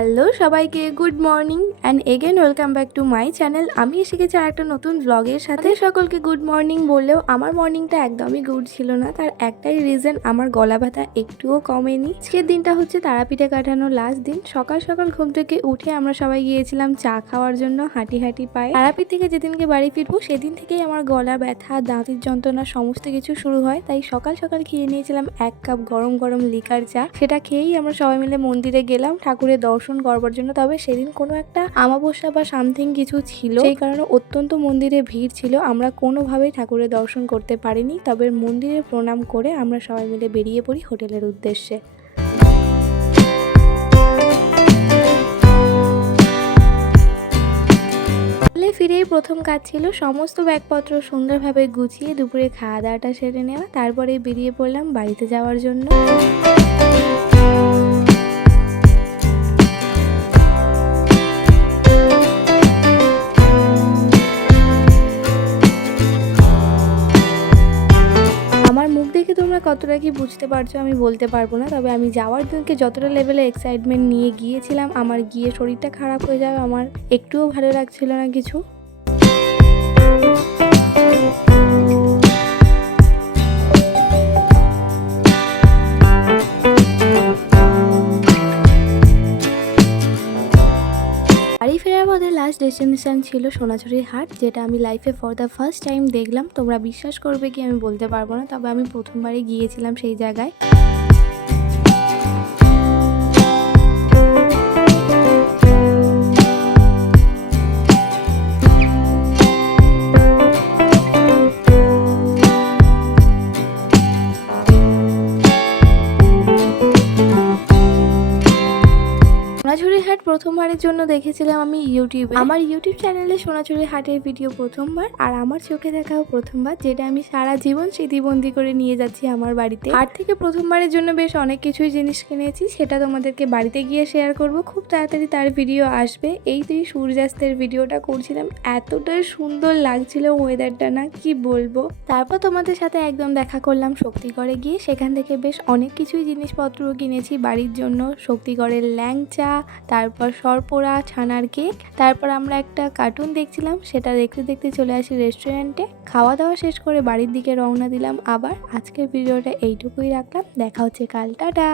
Hello সবাইকে, good morning and again welcome back to my channel. আমি এসে গেছি আর একটা নতুন ব্লগের সাথে। সকলকে গুড মর্নিং বললেও আমার মর্নিংটা একদমই গুড ছিল না। তার একটাই রিজন, আমার গলা ব্যথা একটুও কমেনি। আজকের দিনটা হচ্ছে তারাপীঠে কাটানো লাস্ট দিন। সকাল সকাল ঘুম থেকে উঠে আমরা সবাই গিয়েছিলাম চা খাওয়ার জন্য হাঁটি হাঁটি পায়ে। তারাপীঠ থেকে যেদিনকে বাড়ি ফিরবো সেদিন থেকেই আমার গলা ব্যথা, দাঁতের যন্ত্রণা সমস্ত কিছু শুরু হয়। তাই সকাল সকাল খেয়ে নিয়েছিলাম 1 কাপ গরম গরম লিকার চা। সেটা খেয়েই আমরা সবাই মিলে মন্দিরে গেলাম ঠাকুরের দর্শন করবার জন্য। তবে সেদিন কোনো একটা আমাবস্যা বা সামথিং কিছু ছিল, সেই কারণে অত্যন্ত মন্দিরে ভিড় ছিল। আমরা কোনোভাবেই ঠাকুরের দর্শন করতে পারিনি। তবে মন্দিরে প্রণাম করে আমরা সবাই মিলে বেরিয়ে পড়ি হোটেলের উদ্দেশ্যে। ফিরেই প্রথম কাজ ছিল সমস্ত ব্যাগপত্র সুন্দরভাবে গুছিয়ে দুপুরে খাওয়া দাওয়াটা সেরে নেওয়া। তারপরে বেরিয়ে পড়লাম বাড়িতে যাওয়ার জন্য। আমার মুখ দেখে তোমরা কতটা কি বুঝতে পারছো আমি বলতে পারবো না। তবে আমি যাওয়ার দিনকে যতটা লেভেলে এক্সাইটমেন্ট নিয়ে গিয়েছিলাম, আমার গিয়ে শরীরটা খারাপ হয়ে যাবে আমার একটুও ভালো লাগছিল না কিছু। বাড়ি ফেরার পথে লাস্ট ডেস্টিনেশন ছিল সোনাঝুরির হাট, যেটা আমি লাইফে ফর দ্য ফার্স্ট টাইম দেখলাম। তোমরা বিশ্বাস করবে কি আমি বলতে পারবো না, তবে আমি প্রথমবারই গিয়েছিলাম সেই জায়গায়। সোনাঝুরির হাট প্রথমবারের জন্য দেখেছিলাম আমি ইউটিউবে। আমার ইউটিউব চ্যানেলে সোনাঝুরির হাটের ভিডিও প্রথমবার, আর আমার চোখে দেখাও প্রথমবার, যেটা আমি সারা জীবন স্মৃতিবন্দি করে নিয়ে যাচ্ছি আমার বাড়িতে। হাট থেকে প্রথমবারের জন্য বেশ অনেক কিছুই জিনিস কিনেছি, সেটা তোমাদেরকে বাড়িতে গিয়ে শেয়ার করব। খুব তাড়াতাড়ি তার ভিডিও আসবে। এই তুই সূর্যাস্তের ভিডিওটা করছিলাম, এতটাই সুন্দর লাগছিল ওয়েদারটা, না কি বলবো। তারপর তোমাদের সাথে একদম দেখা করলাম শক্তিগড়ে গিয়ে। সেখান থেকে বেশ অনেক কিছুই জিনিসপত্র কিনেছি বাড়ির জন্য। শক্তিগড়ের ল্যাংচা, তারপর সরপোড়া, ছানার কেক। তারপর আমরা একটা কার্টুন দেখছিলাম, সেটা দেখতে দেখতে চলে আসি রেস্টুরেন্টে। খাওয়া দাওয়া শেষ করে বাড়ির দিকে রওনা দিলাম আবার। আজকের ভিডিওটা এইটুকুই রাখলাম, দেখা হচ্ছে কাল, টাটা।